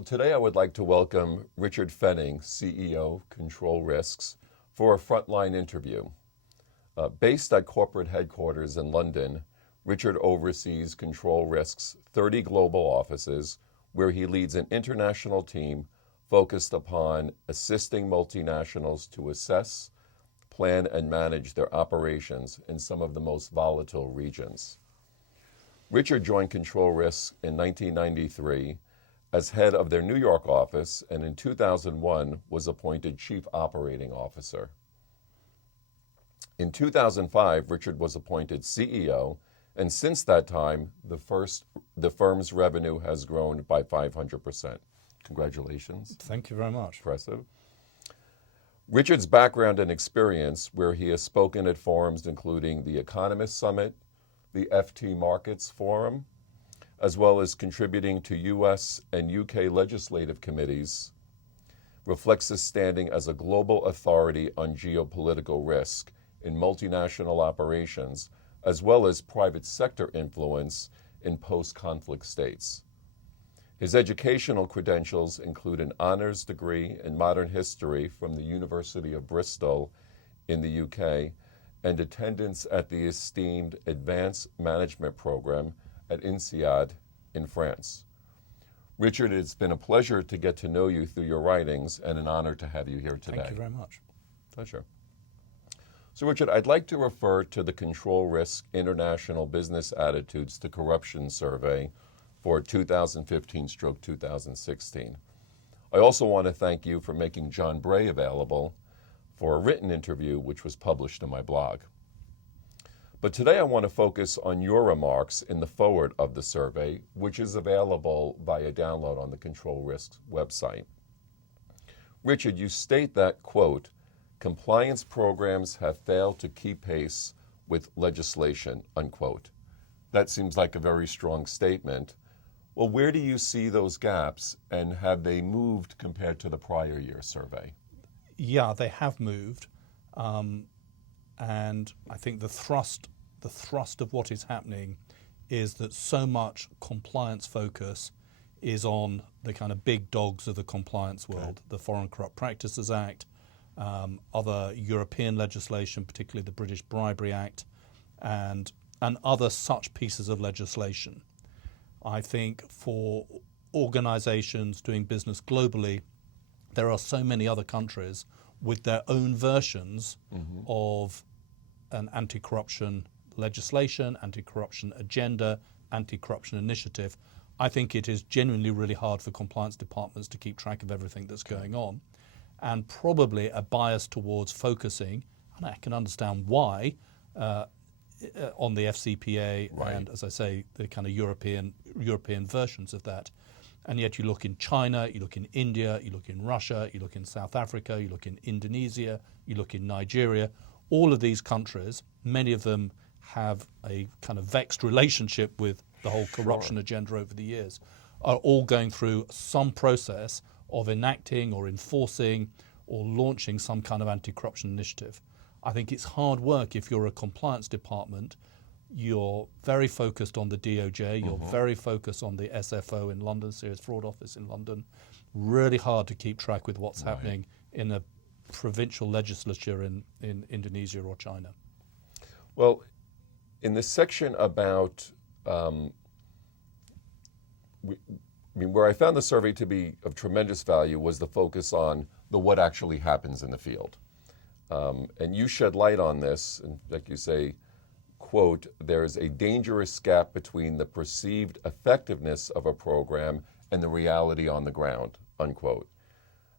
Well, today I would like to welcome Richard Fenning, CEO, Control Risks, for a frontline interview. Based at corporate headquarters in London, Richard oversees Control Risks' 30 global offices, where he leads an international team focused upon assisting multinationals to assess, plan, and manage their operations in some of the most volatile regions. Richard joined Control Risks in 1993 as head of their New York office, and in 2001 was appointed Chief Operating Officer. In 2005, Richard was appointed CEO, and since that time, the firm's revenue has grown by 500%. Congratulations. Thank you very much. Impressive. Richard's background and experience, where he has spoken at forums including the Economist Summit, the FT Markets Forum, as well as contributing to US and UK legislative committees, reflects his standing as a global authority on geopolitical risk in multinational operations, as well as private sector influence in post-conflict states. His educational credentials include an honors degree in modern history from the University of Bristol in the UK and attendance at the esteemed Advanced Management Program at INSEAD in France. Richard, it's been a pleasure to get to know you through your writings and an honor to have you here today. Thank you very much. Pleasure. So Richard, I'd like to refer to the Control Risk International Business Attitudes to Corruption Survey for 2015-2016. I also want to thank you for making John Bray available for a written interview which was published in my blog. But today I want to focus on your remarks in the foreword of the survey, which is available via download on the Control Risks website. Richard, you state that, quote, compliance programs have failed to keep pace with legislation, unquote. That seems like a very strong statement. Well, where do you see those gaps, and have they moved compared to the prior year survey? Yeah, they have moved. And I think the thrust of what is happening is that so much compliance focus is on the kind of big dogs of the compliance world, the Foreign Corrupt Practices Act, other European legislation, particularly the British Bribery Act, and other such pieces of legislation. I think for organizations doing business globally, there are so many other countries with their own versions of an anti-corruption legislation, anti-corruption agenda, anti-corruption initiative. I think it is genuinely really hard for compliance departments to keep track of everything that's going on, and probably a bias towards focusing, and I can understand why, on the FCPA and, as I say, the kind of European versions of that. And yet you look in China, you look in India, you look in Russia, you look in South Africa, you look in Indonesia, you look in Nigeria. All of these countries, many of them have a kind of vexed relationship with the whole corruption agenda over the years, are all going through some process of enacting or enforcing or launching some kind of anti-corruption initiative. I think it's hard work if you're a compliance department. You're very focused on the DOJ, you're very focused on the SFO in London, Serious Fraud Office in London. Really hard to keep track with what's happening in a provincial legislature in Indonesia or China. Well, in the section about, where I found the survey to be of tremendous value was the focus on the what actually happens in the field. And you shed light on this, and like you say, quote, there is a dangerous gap between the perceived effectiveness of a program and the reality on the ground, unquote.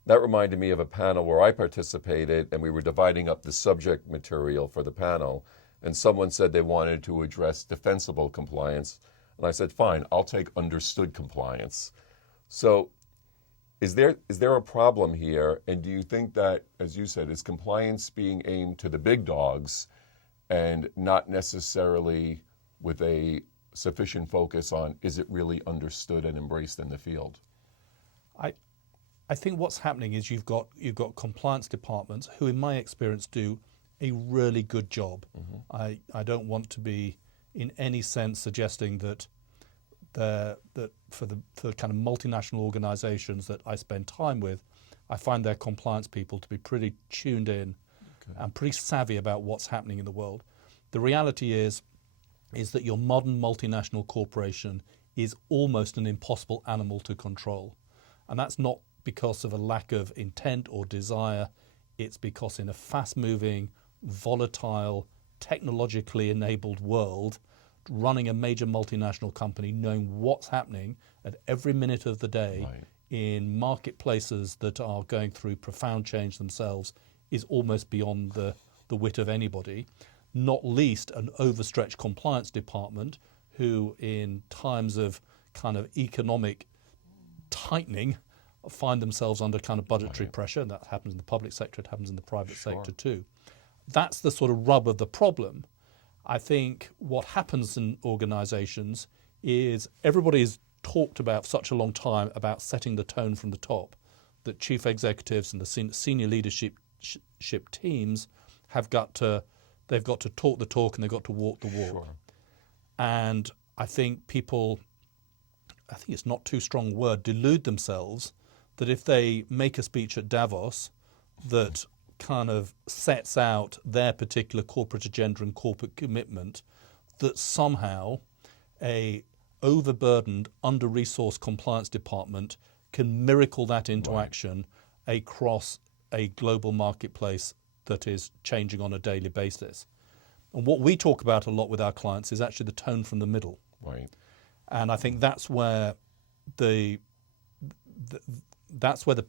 That reminded me of a panel where I participated, and we were dividing up the subject material for the panel, and someone said they wanted to address defensible compliance, and I said, fine, I'll take understood compliance. So is there a problem here, and do you think that, as you said, is compliance being aimed to the big dogs and not necessarily with a sufficient focus on is it really understood and embraced in the field? I think what's happening is you've got compliance departments who, in my experience, do a really good job. I don't want to be in any sense suggesting that that for the kind of multinational organizations that I spend time with, I find their compliance people to be pretty tuned in and pretty savvy about what's happening in the world. The reality is that your modern multinational corporation is almost an impossible animal to control. And that's not because of a lack of intent or desire. It's because in a fast-moving, volatile, technologically enabled world, running a major multinational company, knowing what's happening at every minute of the day in marketplaces that are going through profound change themselves is almost beyond the wit of anybody, not least an overstretched compliance department who in times of kind of economic tightening find themselves under kind of budgetary pressure. That happens in the public sector, it happens in the private sector too. That's the sort of rub of the problem. I think what happens in organizations is everybody's talked about for such a long time about setting the tone from the top, that chief executives and the senior leadership teams they've got to talk the talk and they've got to walk the walk. And I think people, I think it's not too strong a word, delude themselves that if they make a speech at Davos that kind of sets out their particular corporate agenda and corporate commitment, that somehow a overburdened, under-resourced compliance department can miracle that into action across a global marketplace that is changing on a daily basis. And what we talk about a lot with our clients is actually the tone from the middle. Right. And I think that's where the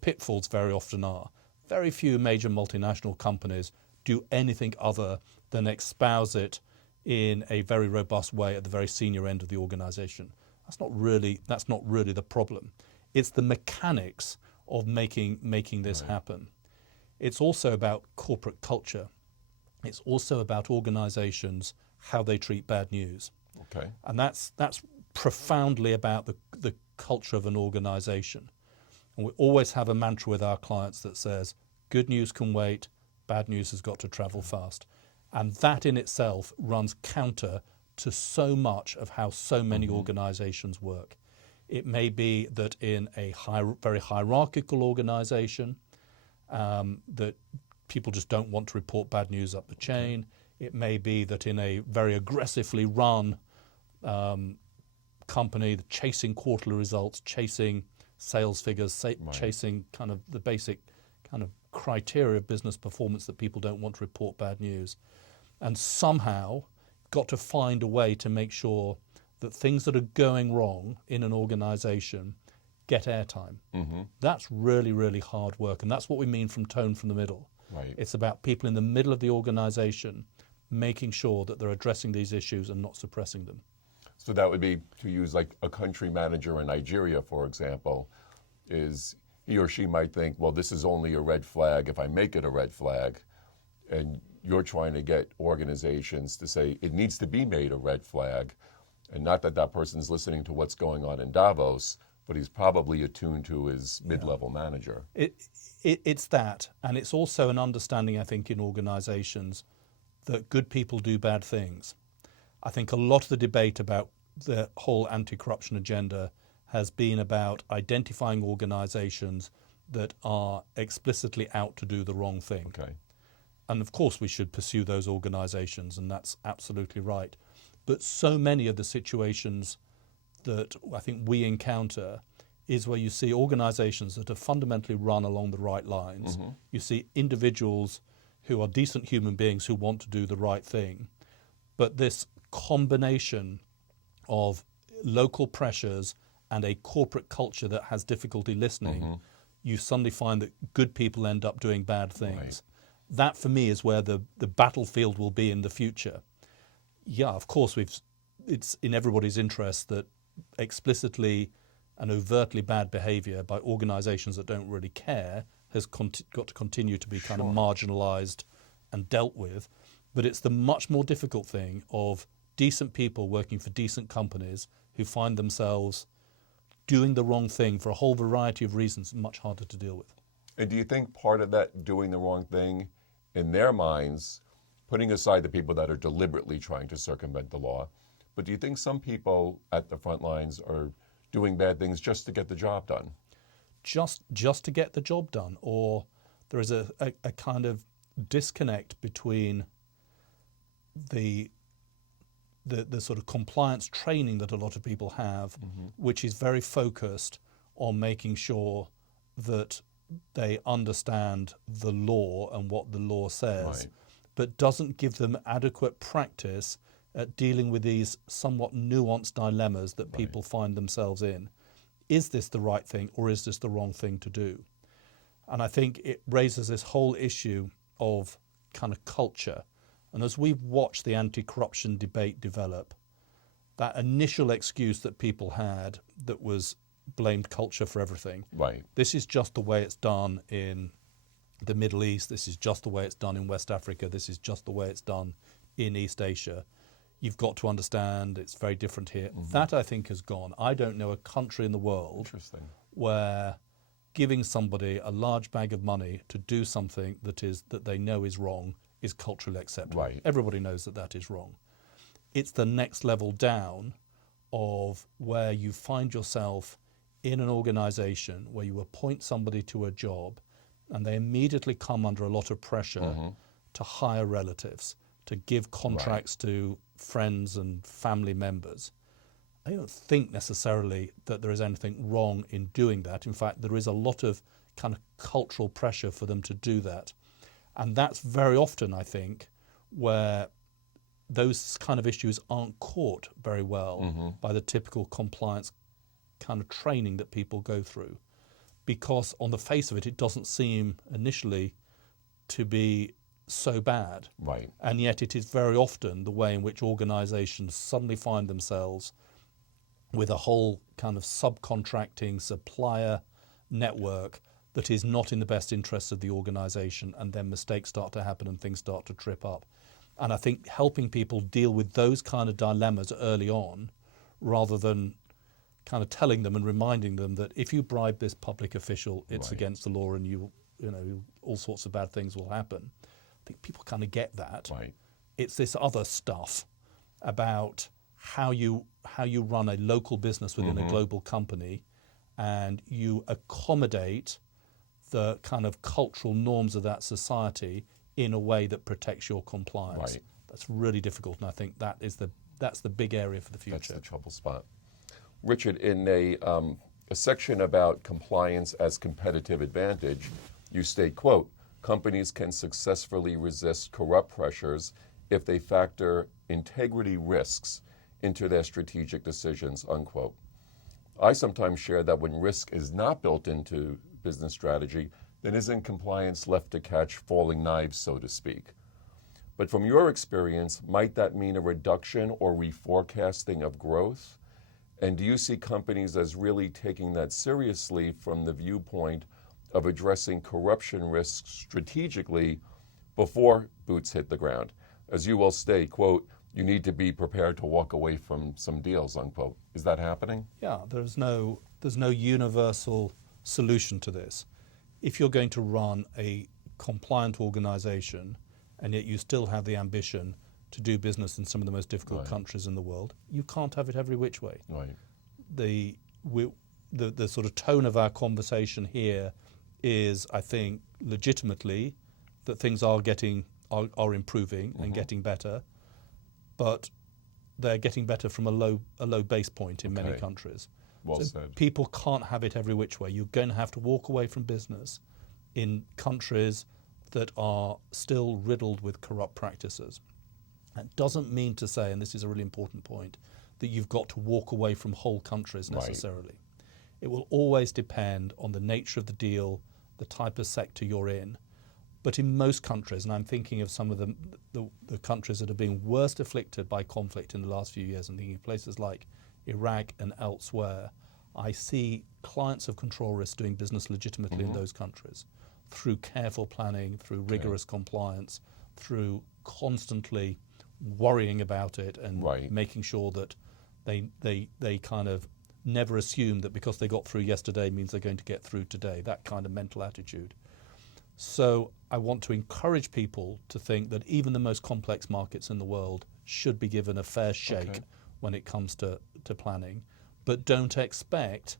pitfalls very often are. Very few major multinational companies do anything other than espouse it in a very robust way at the very senior end of the organization. That's not really the problem. It's the mechanics of making this happen. It's also about corporate culture. It's also about organizations, how they treat bad news. Okay. And that's profoundly about the culture of an organization. And we always have a mantra with our clients that says, good news can wait, bad news has got to travel fast. And that in itself runs counter to so much of how so many organizations work. It may be that in a very hierarchical organization, that people just don't want to report bad news up the chain. It may be that in a very aggressively run company, chasing quarterly results, chasing sales figures, chasing kind of the basic kind of criteria of business performance, that people don't want to report bad news. And somehow got to find a way to make sure that things that are going wrong in an organization get airtime. That's really, really hard work. And that's what we mean from tone from the middle. Right. It's about people in the middle of the organization making sure that they're addressing these issues and not suppressing them. So that would be, to use like a country manager in Nigeria, for example, is he or she might think, well, this is only a red flag if I make it a red flag. And you're trying to get organizations to say it needs to be made a red flag. And not that that person's listening to what's going on in Davos, but he's probably attuned to his mid-level manager. It's that. And it's also an understanding, I think, in organizations that good people do bad things. I think a lot of the debate about the whole anti-corruption agenda has been about identifying organizations that are explicitly out to do the wrong thing. Okay. And of course we should pursue those organizations, and that's absolutely right. But so many of the situations that I think we encounter is where you see organizations that are fundamentally run along the right lines. You see individuals who are decent human beings who want to do the right thing. But this combination of local pressures and a corporate culture that has difficulty listening, you suddenly find that good people end up doing bad things. Right. That, for me, is where the battlefield will be in the future. Yeah, of course, it's in everybody's interest that explicitly and overtly bad behavior by organizations that don't really care has got to continue to be kind of marginalized and dealt with. But it's the much more difficult thing of decent people working for decent companies who find themselves doing the wrong thing for a whole variety of reasons, much harder to deal with. And do you think part of that doing the wrong thing, in their minds, putting aside the people that are deliberately trying to circumvent the law, But do you think some people at the front lines are doing bad things just to get the job done? Just to get the job done, or there is a kind of disconnect between the sort of compliance training that a lot of people have, which is very focused on making sure that they understand the law and what the law says, Right. but doesn't give them adequate practice at dealing with these somewhat nuanced dilemmas that people find themselves in. Is this the right thing, or is this the wrong thing to do? And I think it raises this whole issue of kind of culture. And as we've watched the anti-corruption debate develop, that initial excuse that people had that was blamed culture for everything. Right. This is just the way it's done in the Middle East. This is just the way it's done in West Africa. This is just the way it's done in East Asia. You've got to understand it's very different here. That, I think, has gone. I don't know a country in the world Interesting. where giving somebody a large bag of money to do something that they know is wrong is culturally acceptable. Right. Everybody knows that that is wrong. It's the next level down of where you find yourself in an organization where you appoint somebody to a job and they immediately come under a lot of pressure to hire relatives, to give contracts to friends and family members. I don't think necessarily that there is anything wrong in doing that. In fact, there is a lot of kind of cultural pressure for them to do that. And that's very often, I think, where those kind of issues aren't caught very well by the typical compliance kind of training that people go through. Because on the face of it, it doesn't seem initially to be so bad. Right. And yet it is very often the way in which organizations suddenly find themselves with a whole kind of subcontracting supplier network that is not in the best interests of the organization, and then mistakes start to happen and things start to trip up. And I think helping people deal with those kind of dilemmas early on, rather than kind of telling them and reminding them that if you bribe this public official, it's against the law and you know, all sorts of bad things will happen. I think people kind of get that. Right. It's this other stuff about how you run a local business within a global company, and you accommodate the kind of cultural norms of that society in a way that protects your compliance. Right. That's really difficult, and I think that's the big area for the future. That's the trouble spot. Richard, in a section about compliance as competitive advantage, you state, quote, companies can successfully resist corrupt pressures if they factor integrity risks into their strategic decisions, unquote. I sometimes share that when risk is not built into business strategy, then isn't compliance left to catch falling knives, so to speak? But from your experience, might that mean a reduction or reforecasting of growth? And do you see companies as really taking that seriously from the viewpoint of addressing corruption risks strategically before boots hit the ground? As you will state, quote, you need to be prepared to walk away from some deals, unquote. Is that happening? Yeah, there's no universal solution to this. If you're going to run a compliant organization and yet you still have the ambition to do business in some of the most difficult countries in the world, you can't have it every which way. Right. The sort of tone of our conversation here is, I think, legitimately that things are improving and getting better, but they're getting better from a low base point in many countries. Well So said. people can't have it every which way. You're going to have to walk away from business in countries that are still riddled with corrupt practices. That doesn't mean to say, and this is a really important point, that you've got to walk away from whole countries necessarily. It will always depend on the nature of the deal, the type of sector you're in. But in most countries, and I'm thinking of some of the countries that have been worst afflicted by conflict in the last few years, I'm thinking of places like Iraq and elsewhere, I see clients of control risk doing business legitimately in those countries through careful planning, through rigorous compliance, through constantly worrying about it and making sure that they kind of never assume that because they got through yesterday means they're going to get through today, that kind of mental attitude. So I want to encourage people to think that even the most complex markets in the world should be given a fair shake when it comes to planning, but don't expect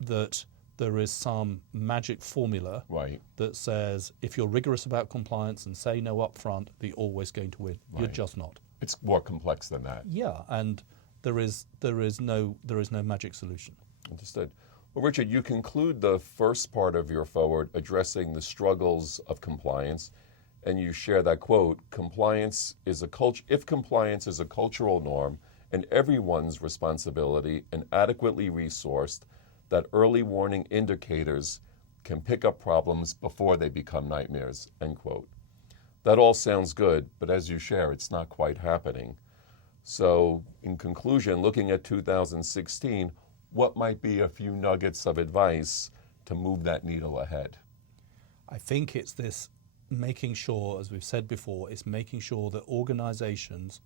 that there is some magic formula Right. that says if you're rigorous about compliance and say no up front, that you're always going to win. You're Right. just not. It's more complex than that. Yeah, and there is no magic solution. Understood. Well, Richard, you conclude the first part of your forward addressing the struggles of compliance, and you share that quote: "Compliance is a if compliance is a cultural norm and everyone's responsibility and adequately resourced, that early warning indicators can pick up problems before they become nightmares," end quote. That all sounds good, but as you share, it's not quite happening. So, in conclusion, looking at 2016, what might be a few nuggets of advice to move that needle ahead? I think it's this making sure, as we've said before, it's making sure that organizations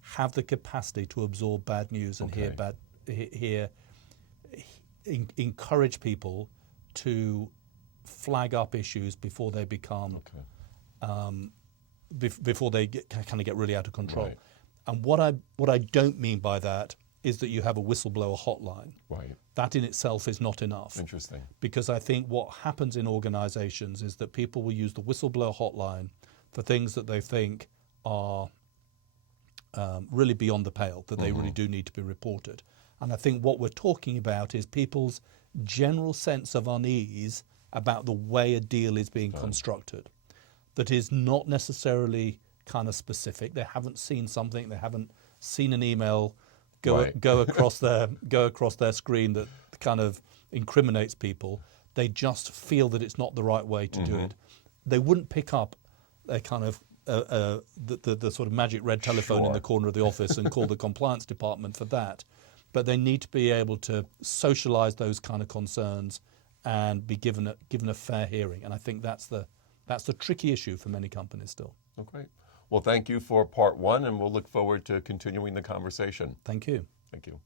have the capacity to absorb bad news and encourage people to flag up issues before they become before they kind of get really out of control. Right. And what I don't mean by that is that you have a whistleblower hotline. Right. That in itself is not enough. Interesting. Because I think what happens in organizations is that people will use the whistleblower hotline for things that they think are really beyond the pale, that they really do need to be reported. And I think what we're talking about is people's general sense of unease about the way a deal is being constructed, that is not necessarily kind of specific. They haven't seen something, they haven't seen an email go across their screen that kind of incriminates people. They just feel that it's not the right way to do it. They wouldn't pick up a kind of the sort of magic red telephone in the corner of the office and call the compliance department for that. But they need to be able to socialize those kind of concerns and be given a fair hearing. And I think that's the tricky issue for many companies still. Oh, great. Well, thank you for part one, and we'll look forward to continuing the conversation. Thank you. Thank you.